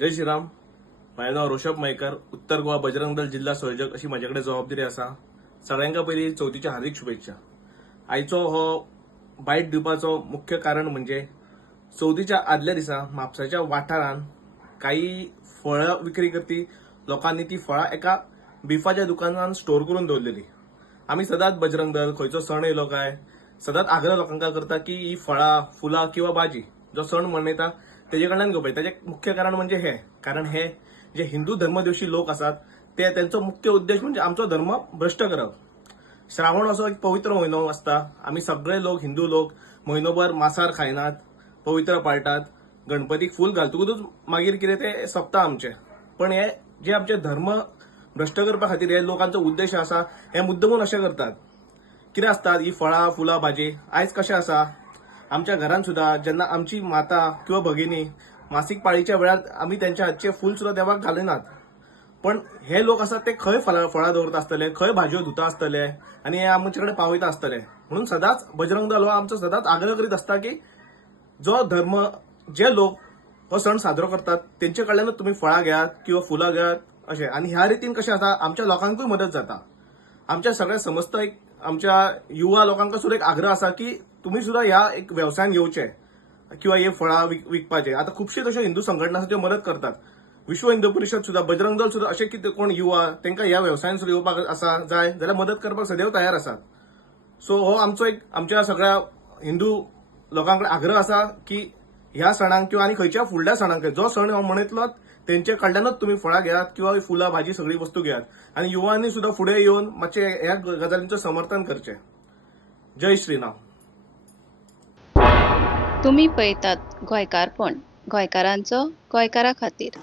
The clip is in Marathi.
जय श्रीराम. माझे नाव ऋषभ मयेकर, उत्तर गोवा बजरंग दल जिल्हा संयोजक अशी माझ्याकडे जबाबदारी असा. सगळ्यांका पयली चवथीच्या हार्दिक शुभेच्छा. आयचो हो बायट दिवपाचो मुख्य कारण म्हणजे चवथीच्या आदल्या दिसा म्हापसाच्या वाठारान काही फळं विक्री करपी लोकांनी ती फळां एका बिफाच्या दुकानात स्टोर करून दवरलेली. आम्ही सदांच बजरंग दल खंयचो सण येयलो काय सदांच आग्रह लोकांका करता की ही फळां, फुलां किंवा भाजी जो सण मनयता तेजे कडल्यान घेवपाची. ताचे मुख्य कारण म्हणजे हे कारण हे जे हिंदू धर्मद्वेषी लोक असतात ते त्यांचा मुख्य उद्देश म्हणजे आमचो धर्म भ्रष्ट करप. श्रावण असो एक पवित्र म्हयनो आसता. आम्ही सगळे लोक हिंदू लोक म्हयनोभर मांसाहार खायनात, पवित्र पाळटात, गणपतीक फूल घालतकूच मागीर कितें ते सोंपता आमचे. पण हे जे आमचे धर्म भ्रष्ट करपा खातीर हे लोकांचो उद्देश आसा हे मुद्दमून अशें करतात. कितें आसता ही फळां, फुलां, भाजी आयज कशें आसा आमच्या घरांत सुद्धा जेन्ना आमची माता किंवा भगिनी मासीक पाळीच्या वेळार आमी त्यांच्या हातचे फूल सुद्धा देवाक घालिनात. पण हे लोक असतात ते खंय फळां दवरता आसतले, खंय भाजयो धुता आसतले आणि हे आमचे कडेन पावयता आसतले. म्हणून सदांच बजरंग दल हो आमचो सदांच आग्रह करीत आसता की जो धर्म जे लोक हो सण साजरो करतात तेंचे कडल्यानूच तुम्ही फळां घेयात किंवा फुलां घेयात अशें. आणि ह्या रितीन कशें आसा आमच्या लोकांकूय मदत जाता. आमच्या सगळ्या समस्त एक आमच्या युवा लोकांका सुद्धा एक आग्रह आसा की तुम्ही सुद्धा ह्या एक व्यवसायान येवचे किंवा हे फळां विकपाचे. आता खुबशे तश्यो हिंदू संघटना आसा त्यो मदत करतात. विश्व हिंदू परिषद सुद्धा, बजरंग दल सुद्धा असे कितें कोण युवा तांकां ह्या व्यवसायान सुद्धा येवपाक आसा जाय जाल्यार मदत करपाक सदैव तयार आसात. सो हो आमचो एक आमच्या सगळ्या हिंदू लोकांकडे आग्रह आसा की ह्या सणांक किंवा आनी खंयच्या फुडल्या सणांक जो सण हो मनयतलो तेंचे कडल्यानूच तुम्ही फळां घेयात किंवा फुलां, भाजी सगळी वस्तू घेयात. आणि युवांनी सुद्धा फुडें येवन मातशें ह्या गजालींचो समर्थन करचें. जय श्रीराम. तुम्ही पळयतात गोंयकारपण, गोंयकारांचो गोंयकारा खातीर.